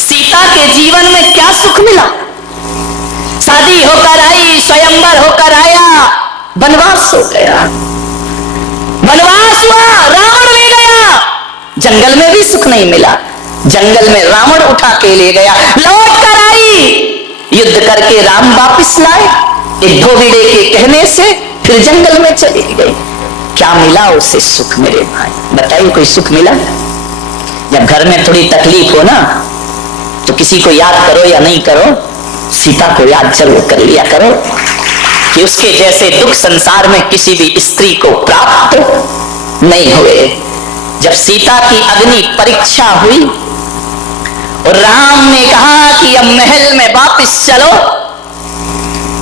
सीता के जीवन में क्या सुख मिला? शादी होकर आई, स्वयंवर होकर आया, वनवास हो गया, वनवास हुआ, रावण ले गया, जंगल में भी सुख नहीं मिला, जंगल में रावण उठा के ले गया, लौट कर आई, युद्ध करके राम वापिस लाए, एक धोबिड़े के कहने से फिर जंगल में चली गई। क्या मिला उसे सुख मेरे भाई? बताइए, कोई सुख मिला? जब घर में थोड़ी तकलीफ हो ना, तो किसी को याद करो या नहीं करो, सीता को याद जरूर कर लिया करो कि उसके जैसे दुख संसार में किसी भी स्त्री को प्राप्त नहीं हुए। जब सीता की अग्नि परीक्षा हुई और राम ने कहा कि अब महल में वापस चलो,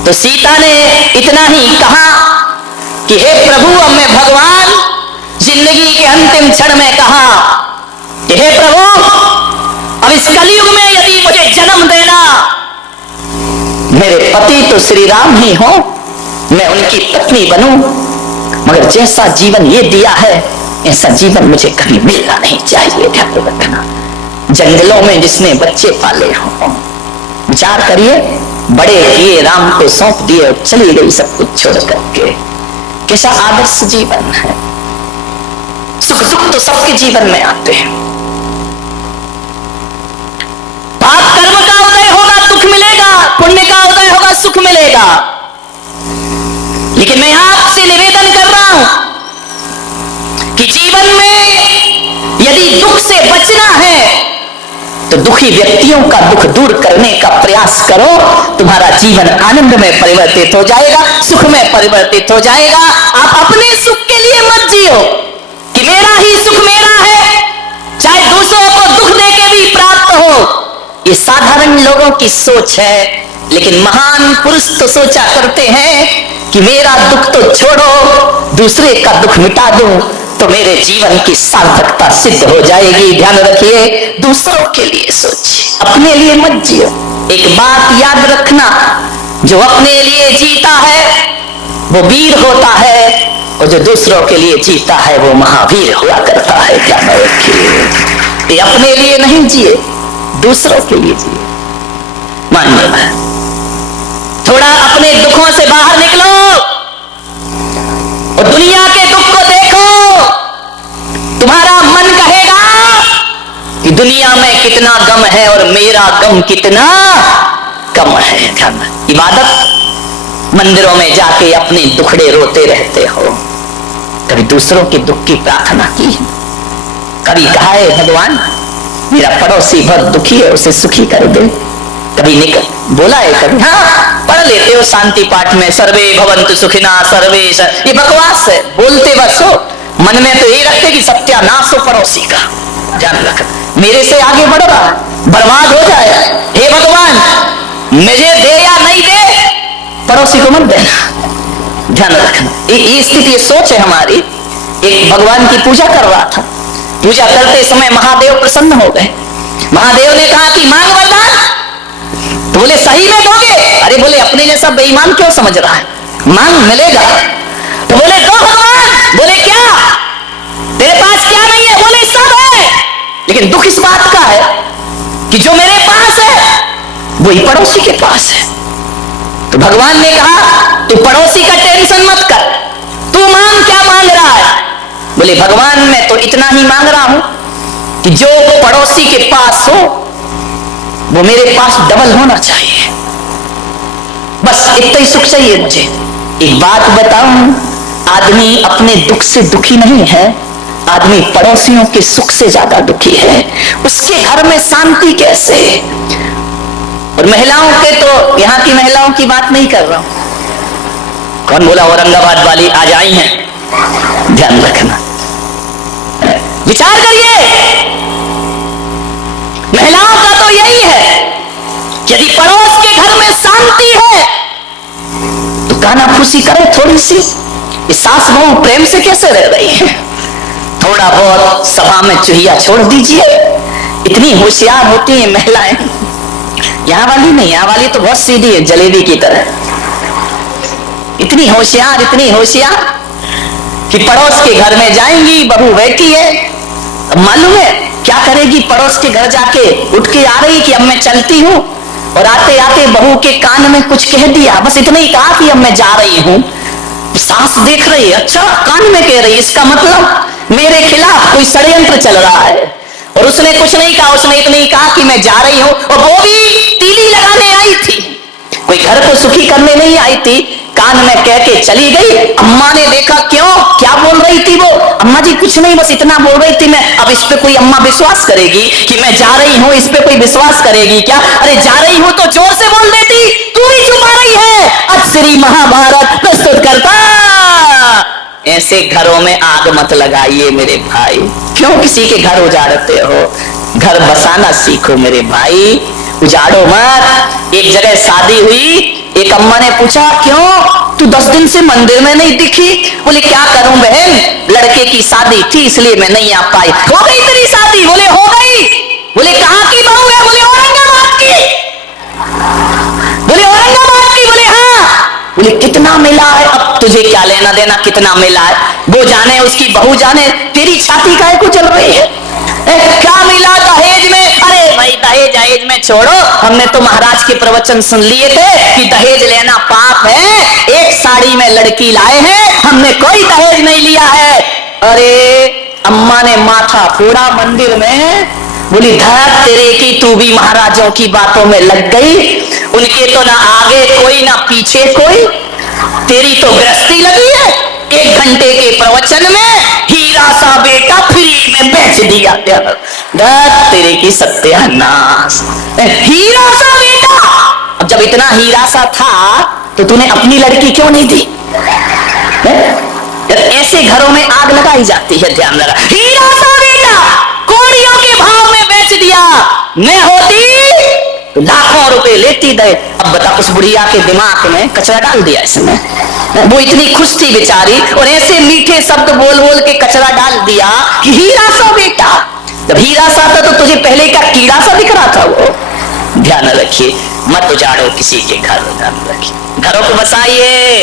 तो सीता ने इतना ही कहा कि हे प्रभु, अब मैं भगवान जिंदगी के अंतिम क्षण में कहा कि हे प्रभु, अब इस कलयुग में यदि मुझे जन्म देना, मेरे पति तो श्री राम ही हो, मैं उनकी पत्नी बनूं, मगर जैसा जीवन ये दिया है ऐसा जीवन मुझे कभी मिलना नहीं चाहिए। ध्यान रखना, जंगलों में जिसने बच्चे पाले हो, विचार करिए, बड़े किए, राम को सौंप दिए और चली गई सब कुछ छोड़ करके। कैसा आदर्श जीवन है। सुख दुख तो सबके जीवन में आते हैं। पाप कर्म का उदय होगा, दुख मिलेगा, पुण्य का उदय होगा, सुख मिलेगा। लेकिन मैं आपसे निवेदन कर रहा हूं कि जीवन में यदि दुख से बचना है तो दुखी व्यक्तियों का दुख दूर करने का प्रयास करो, तुम्हारा जीवन आनंद में परिवर्तित हो जाएगा, सुख में परिवर्तित हो जाएगा। आप अपने सुख के लिए मत जियो कि मेरा ही सुख मेरा है, चाहे दूसरों को दुख देके भी प्राप्त हो। ये साधारण लोगों की सोच है, लेकिन महान पुरुष तो सोचा करते हैं कि मेरा दुख तो छोड़ो, दूसरे का दुख मिटा दूं तो मेरे जीवन की सार्थकता सिद्ध हो जाएगी। ध्यान रखिए, दूसरों के लिए सोचिए, अपने लिए मत जियो। एक बात याद रखना, जो अपने लिए जीता है वो वीर होता है, और जो दूसरों के लिए जीता है वो महावीर हुआ करता है। ध्यान रखिए, ये अपने लिए नहीं जिए, दूसरों के लिए जिए। मानिए, थोड़ा अपने दुखों से बाहर निकलो और दुनिया के दुख को देखो। तुम्हारा मन कहेगा कि दुनिया में कितना गम है और मेरा गम कितना कम है। इबादत मंदिरों में जाके अपने दुखड़े रोते रहते हो, कभी दूसरों के दुख की प्रार्थना की? कभी कहा है भगवान मेरा पड़ोसी बहुत दुखी है, उसे सुखी कर दे? कभी निकल बोला है? कभी? हाँ, पढ़ लेते हो शांति पाठ में, सर्वे भवन्तु सुखिना सर्वे, ये बकवास है, बोलते बस हो, मन में तो ये रखते कि सत्यानाश हो पड़ोसी का। ध्यान रख, मेरे से आगे बढ़ रहा है, बर्बाद हो जाए। हे भगवान, मुझे दे या नहीं दे, पड़ोसी को मत देना। ध्यान रखना, ये स्थिति, ये सोच है हमारी। एक भगवान की पूजा कर रहा था, पूजा करते समय महादेव प्रसन्न हो गए। महादेव ने कहा कि मांग वरदान। तो बोले सही में दोगे? अरे बोले अपने जैसा बेईमान क्यों समझ रहा है, मांग मिलेगा। तो बोले दो भगवान। बोले क्या तेरे पास क्या नहीं है? बोले सब है, लेकिन दुख इस बात का है कि जो मेरे पास है वही पड़ोसी के पास है। तो भगवान ने कहा तू पड़ोसी का टेंशन मत कर, तू मांग, क्या मांग रहा है? बोले भगवान मैं तो इतना ही मांग रहा हूं कि जो पड़ोसी के पास हो वो मेरे पास डबल होना चाहिए, बस इतना ही सुख चाहिए मुझे। एक बात बताऊं, आदमी अपने दुख से दुखी नहीं है, आदमी पड़ोसियों के सुख से ज्यादा दुखी है। उसके घर में शांति कैसे? और महिलाओं के तो, यहाँ की महिलाओं की बात नहीं कर रहा हूं। कौन बोला औरंगाबाद वाली आज आई हैं? ध्यान रखना, विचार करिए, महिलाओं का तो यही है, यदि पड़ोस के घर में शांति है तो कानाफूसी करे थोड़ी सी। इस सास बहू प्रेम से कैसे रह रही है? थोड़ा बहुत सभा में चुहिया छोड़ दीजिए। इतनी होशियार होती है महिलाएं, यहाँ वाली नहीं, यहाँ वाली तो बहुत सीधी है, जलेबी की तरह। इतनी होशियार, इतनी होशियार कि पड़ोस के घर में जाएंगी, बहू बैठी है, अब मालूम है क्या करेगी? पड़ोस के घर जाके उठ के आ रही कि अब मैं चलती हूँ, और आते आते बहू के कान में कुछ कह दिया, बस इतना ही कहा कि अब मैं जा रही हूँ। सास देख रही, अच्छा कान में कह रही, इसका मतलब मेरे खिलाफ कोई षड्यंत्र चल रहा है। और उसने कुछ नहीं कहा, उसने इतना ही कहा कि मैं जा रही हूँ। और वो भी तीली लगाने आई थी, कोई घर को सुखी करने नहीं आई थी, कान में कह के चली गई। अम्मा ने देखा, क्यों, क्या बोल रही थी वो? अम्मा जी कुछ नहीं, बस इतना बोल रही थी मैं। अब इस पे कोई अम्मा विश्वास करेगी कि मैं जा रही हूँ? इस पे कोई विश्वास करेगी क्या? अरे जा रही हूँ तो जोर से बोल देती, तू ही चुप आ रही है। अब श्री महाभारत प्रस्तुत करता। ऐसे घरों में आग मत लगाइए मेरे भाई। क्यों किसी के घर उजाड़ते हो? घर बसाना सीखो मेरे भाई, उजाड़ो मत। एक जगह शादी हुई, एक अम्मा ने पूछा, क्यों तू 10 दिन से मंदिर में नहीं दिखी? बोले क्या करूं बहन, लड़के की शादी थी इसलिए मैं नहीं आ पाई। हो गई तेरी शादी? बोले हो गई। बोले कहाँ की बहू है? बोले औरंगाबाद की। बोले औरंगाबाद की? बोले हाँ। बोले कितना मिला है? अब तुझे क्या लेना देना कितना मिला है, वो जाने उसकी बहू जाने, तेरी छाती काहे को चल रही है? क्या मिला दहेज में? अरे भाई दहेज दहेज में छोड़ो, हमने तो महाराज के प्रवचन सुन लिए थे कि दहेज लेना पाप है। एक साड़ी में लड़की लाए हैं, हमने कोई दहेज नहीं लिया है। अरे अम्मा ने माथा फोड़ा मंदिर में। बोली धर तेरे की, तू भी महाराजों की बातों में लग गई। उनके तो ना आगे कोई ना पीछे कोई, तेरी तो गृहस्थी लगी है। 1 घंटे के प्रवचन में हीरा सा बेटा फ्री में बेच दिया। तेरे की सत्यानाश, हीरा सा बेटा। अब जब इतना हीरा सा था तो तूने अपनी लड़की क्यों नहीं दी? ऐसे घरों में आग लगाई जाती है, ध्यान रखना। हीरा सा बेटा कौड़ियों के भाव में बेच दिया, मैं होती तो लाखों रुपए लेती दे। अब बता, उस बुढ़िया के दिमाग में कचरा डाल दिया इसने। वो इतनी खुश थी बेचारी, और ऐसे मीठे शब्द बोल बोल के कचरा डाल दिया कि हीरा सा बेटा। जब हीरा सा था तो तुझे पहले का कीड़ा सा दिख रहा था वो। ध्यान रखिए, मत उजाड़ो किसी के घर, ध्यान रखिए, घरों को बसाइए,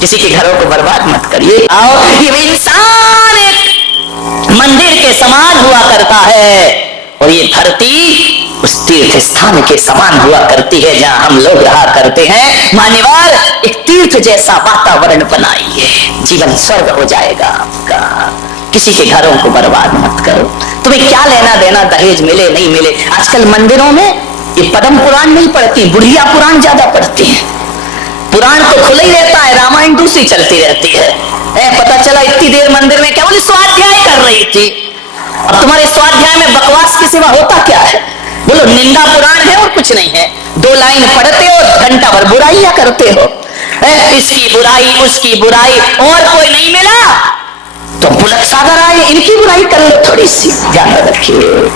किसी के घरों को बर्बाद मत करिए। आओ, ये इंसान एक मंदिर के समान हुआ करता है, और ये धरती उस तीर्थ स्थान के समान हुआ करती है जहां हम लोग रहा करते हैं। मान्यवर, एक तीर्थ जैसा वातावरण बनाइए, जीवन स्वर्ग हो जाएगा आपका। किसी के घरों को बर्बाद मत करो। तुम्हें क्या लेना देना दहेज मिले नहीं मिले? आजकल मंदिरों में ये पद्म पुराण नहीं पढ़ती, बुढ़िया पुराण ज्यादा पढ़ती है। पुराण तो खुला ही रहता है, रामायण दूसरी चलती रहती है। पता चला इतनी देर मंदिर में क्या बोले स्वाध्याय कर रही थी। अब तुम्हारे स्वाध्याय में बकवास के सिवा होता क्या है? बोलो निंदा पुराण है और कुछ नहीं है। 2 लाइन पढ़ते हो, घंटा भर बुराइयां करते हो। इसकी बुराई उसकी बुराई, और कोई नहीं मिला तो बुलक सागर आए, इनकी बुराई कर लो थोड़ी सी। ध्यान रखिए,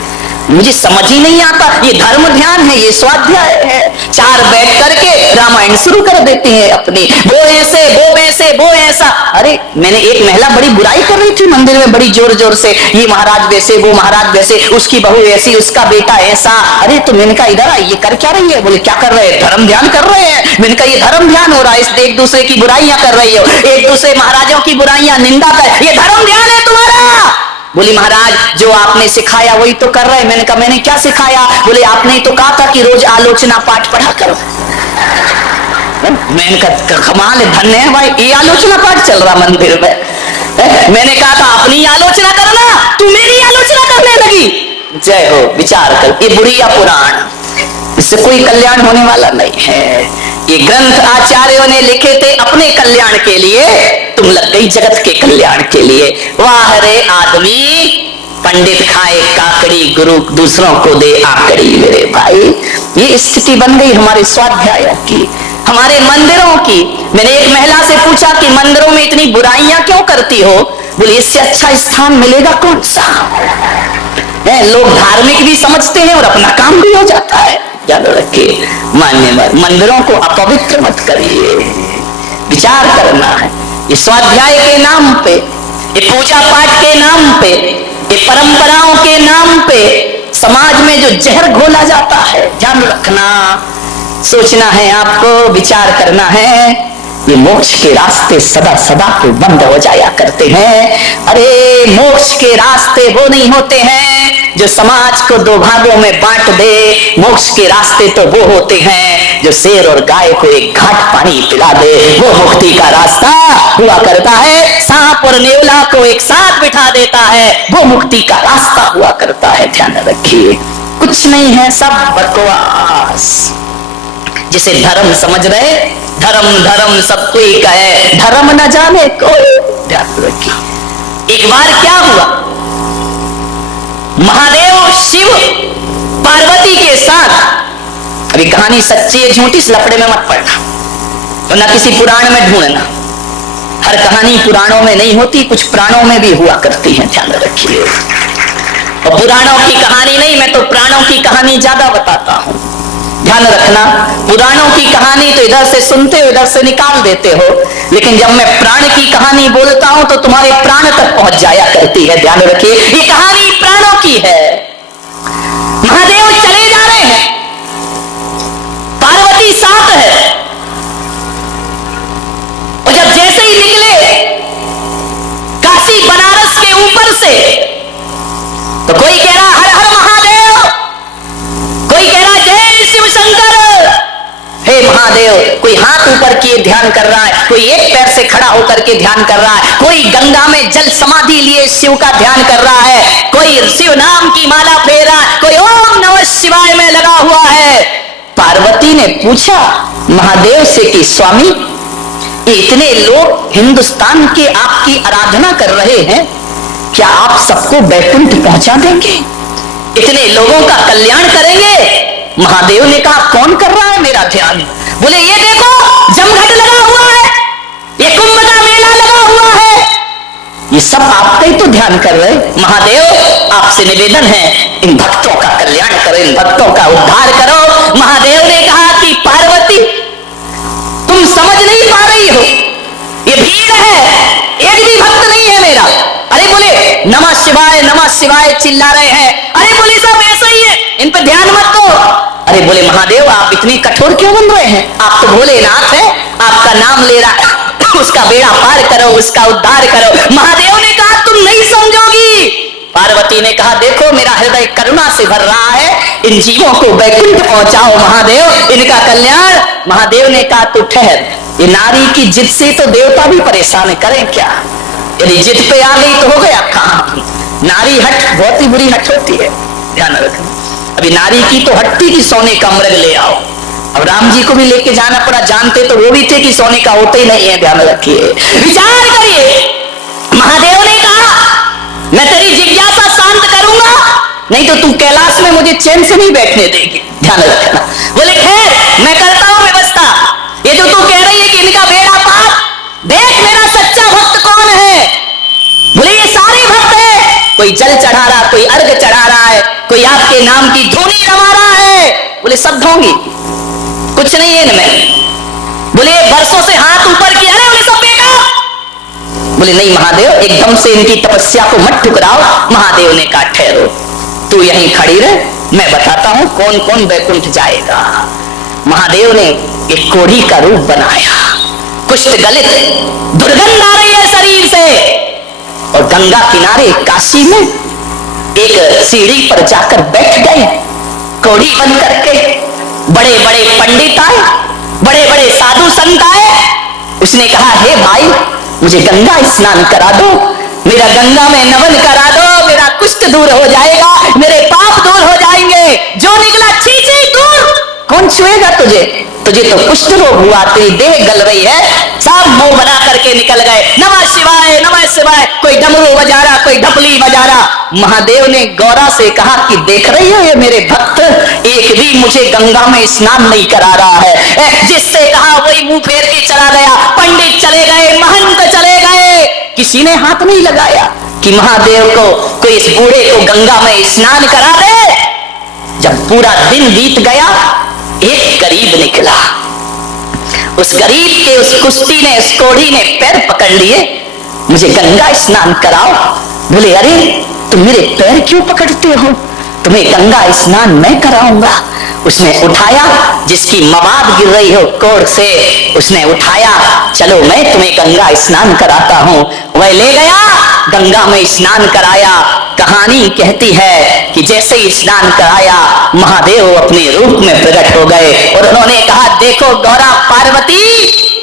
मुझे समझ ही नहीं आता, ये धर्म ध्यान है, ये स्वाध्याय है। 4 बैठ करके रामायण शुरू कर देते हैं अपनी, वो ऐसे वो वैसे वो ऐसा। अरे मैंने एक महिला बड़ी बुराई कर रही थी मंदिर में बड़ी जोर जोर से, ये महाराज वैसे वो महाराज वैसे, उसकी बहू ऐसी उसका बेटा ऐसा। अरे तो मैंने कहा इधर आई, ये कर क्या रही है? बोले क्या कर रहे हैं? धर्म ध्यान कर रहे हैं। मैंने कहा ये धर्म ध्यान हो रहा है, एक दूसरे की बुराइयां कर रही हो, एक दूसरे महाराजों की बुराइयां निंदा कर, ये धर्म ध्यान है तुम्हारा? बोली महाराज जो आपने सिखाया वही तो कर रहे। मैंने कहा मैंने क्या सिखाया? बोले आपने तो कहा था कि रोज आलोचना पाठ पढ़ा करो। मैंने कहा कमाल है, धन्य है भाई, ये आलोचना पाठ चल रहा मंदिर में। मैंने कहा था अपनी आलोचना करना, तू मेरी आलोचना करने लगी। जय हो, विचार कर, ये बुढ़िया पुराण, इससे कोई कल्याण होने वाला नहीं है। ये ग्रंथ आचार्यों ने लिखे थे अपने कल्याण के लिए, तुम लग गई जगत के कल्याण के लिए। वाह रे आदमी, पंडित खाए काकड़ी, गुरु दूसरों को दे आकड़ी। मेरे भाई, ये स्थिति बन गई हमारे स्वाध्याय की, हमारे मंदिरों की। मैंने एक महिला से पूछा कि मंदिरों में इतनी बुराइयां क्यों करती हो? बोले इससे अच्छा स्थान मिलेगा कौन सा? लोग धार्मिक भी समझते हैं और अपना काम भी हो जाता है। याद रखिए मान्यवर, मंदिरों को अपवित्र मत करिए, विचार करना है। ये स्वाध्याय के नाम पे, ये पूजा पाठ के नाम पे, ये परंपराओं के नाम पे समाज में जो जहर घोला जाता है, ध्यान रखना, सोचना है आपको, विचार करना है। ये मोक्ष के रास्ते सदा सदा को बंद हो जाया करते हैं। अरे मोक्ष के रास्ते वो नहीं होते हैं जो समाज को दो भागों में बांट दे। मोक्ष के रास्ते तो वो होते हैं जो शेर और गाय को एक घाट पानी पिला दे, वो मुक्ति का रास्ता हुआ करता है। सांप और नेवला को एक साथ बिठा देता है, वो मुक्ति का रास्ता हुआ करता है। ध्यान रखिए, कुछ नहीं है, सब बकवास। जिसे धर्म समझ रहे, धर्म धर्म सब कोई कहे, धर्म न जाने कोई। ध्यान रखिए, एक बार क्या हुआ, महादेव शिव पार्वती के साथ, अभी कहानी सच्ची है झूठी, इस लफड़े में मत पड़ना, तो न किसी पुराण में ढूंढना। हर कहानी पुराणों में नहीं होती, कुछ प्राणों में भी हुआ करती है। ध्यान रखिए, और पुराणों की कहानी नहीं, मैं तो प्राणों की कहानी ज्यादा बताता हूं। ध्यान रखना, पुराणों की कहानी तो इधर से सुनते हो, इधर से निकाल देते हो, लेकिन जब मैं प्राण की कहानी बोलता हूं तो तुम्हारे प्राण तक पहुंच जाया करती है। ध्यान रखिए, ये कहानी प्राणों की है। महादेव चले जा रहे हैं, पार्वती साथ है, और जब जैसे ही निकले काशी बनारस के ऊपर से, तो कोई कह रहा हर हर महादेव, कोई कह रहा जय शिव शंकर, हे महादेव। कोई हाथ ऊपर किए ध्यान कर रहा है, कोई एक पैर से खड़ा होकर के ध्यान कर रहा है, कोई गंगा में जल समाधि लिए शिव का ध्यान कर रहा है, कोई शिव नाम की माला फेर रहा है, कोई ओम नमः शिवाय में लगा हुआ है। पार्वती ने पूछा महादेव से कि स्वामी, इतने लोग हिंदुस्तान के आपकी आराधना कर रहे हैं, क्या आप सबको बैकुंठ पहुंचा देंगे, इतने लोगों का कल्याण करेंगे? महादेव ने कहा कौन कर रहा है मेरा ध्यान? बोले ये देखो जमघट लगा हुआ है, ये कुंभ का मेला लगा हुआ है, ये सब आपका ही तो ध्यान कर रहे। महादेव आपसे निवेदन है, इन भक्तों का कल्याण करो, इन भक्तों का उद्धार करो। महादेव ने कहा कि पार्वती तुम समझ नहीं पा रही हो, ये भीड़ है, एक भी भक्त नहीं है मेरा। अरे बोले नमः शिवाय चिल्ला रहे हैं, अरे बोले सब ऐसा ही है, इन पे ध्यान मत दो। अरे बोले महादेव आप इतनी कठोर क्यों बन रहे हैं, आप तो भोलेनाथ है, आपका नाम ले रहा है, उसका बेड़ा पार करो, उसका उद्धार करो। महादेव ने कहा तुम नहीं समझोगी। पार्वती ने कहा देखो मेरा हृदय करुणा से भर रहा है, इन जीवों को वैकुंठ पहुंचाओ महादेव, इनका कल्याण। महादेव ने कहा तू ठहर, ये नारी की जिद से तो देवता भी परेशान करें क्या, यदि जिद पे आ गई तो हो गया काम। नारी हट बहुत ही बुरी हट होती है, ध्यान रखना। अभी नारी की तो हटती कि सोने का मृग ले आओ, अब राम जी को भी लेके जाना पड़ा, जानते तो वो भी थे कि सोने का होते ही नहीं है। ध्यान रखिए, विचार करिए। महादेव ने कहा मैं तेरी जिज्ञासा शांत करूंगा, नहीं तो तू कैलाश में मुझे चैन से नहीं बैठने देगी। ध्यान रखना। बोले खैर मैं करता हूं व्यवस्था, ये जो तू कह रही है कि इनका बेड़ा पार, देख मेरा सच्चा भक्त कौन है। बोले ये सारे भक्त है, कोई जल चढ़ा रहा, कोई अर्घ चढ़ा रहा है, कोई आपके नाम की धूनी रमा रहा है। बोले सब ढोंगी, कुछ नहीं है इनमें। बोले वर्षों से हाथ ऊपर किया है, उन सब बेटा। बोले नहीं महादेव, एकदम से इनकी तपस्या को मत ठुकराओ। महादेव ने कहा ठहरो, तू यहीं खड़ी रह, मैं बताता हूं कौन कौन वैकुंठ जाएगा। महादेव ने एक कोढ़ी का रूप बनाया, कुष्ठ गलित, दुर्गंध आ रही है शरीर से, और गंगा किनारे काशी में एक सीढ़ी पर जाकर बैठ गए, कोढ़ी बन करके। बड़े बड़े पंडित आए, बड़े बड़े साधु संत आए। उसने कहा हे भाई मुझे गंगा स्नान करा दो, मेरा गंगा में नमन करा दो, मेरा कुष्ठ दूर हो जाएगा, मेरे पाप दूर हो जाएंगे। जो निकला छी छी दूर, कौन छुएगा तुझे, तुझे तो कुष्ठ रोग हुआ, तेरी देह गल रही है। सब मुंह बना करके निकल गए, नमः शिवाय। कोई डमरू बजा रहा, कोई ढपली बजा रहा। महादेव ने गौरा से कहा कि देख रही हो ये मेरे भक्त, एक भी मुझे गंगा में स्नान नहीं करा रहा है। जिससे कहा वही मुंह फेर के चला गया। पंडित चले गए, महंत चले गए, किसी ने हाथ नहीं लगाया कि महादेव को कोई इस बूढ़े को गंगा में स्नान करा दे। जब पूरा दिन बीत गया, एक गरीब निकला, उस गरीब के उस कुश्ती ने, उस कोढ़ी ने पैर पकड़ लिए, मुझे गंगा स्नान कराओ। बोले अरे तुम मेरे पैर क्यों पकड़ते हो, तुम्हें गंगा स्नान मैं कराऊंगा। उसने उठाया, जिसकी मवाद गिर रही हो कोड़ से, उसने उठाया, चलो मैं तुम्हें गंगा स्नान कराता हूं। वह ले गया, गंगा में स्नान कराया। कहानी कहती है कि जैसे ही स्नान कराया, महादेव अपने रूप में प्रकट हो गए और उन्होंने कहा, देखो गौरा पार्वती,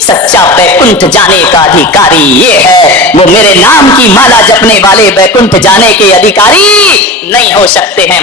सच्चा बैकुंठ जाने का अधिकारी ये है, वो मेरे नाम की माला जपने वाले बैकुंठ जाने के अधिकारी नहीं हो सकते हैं।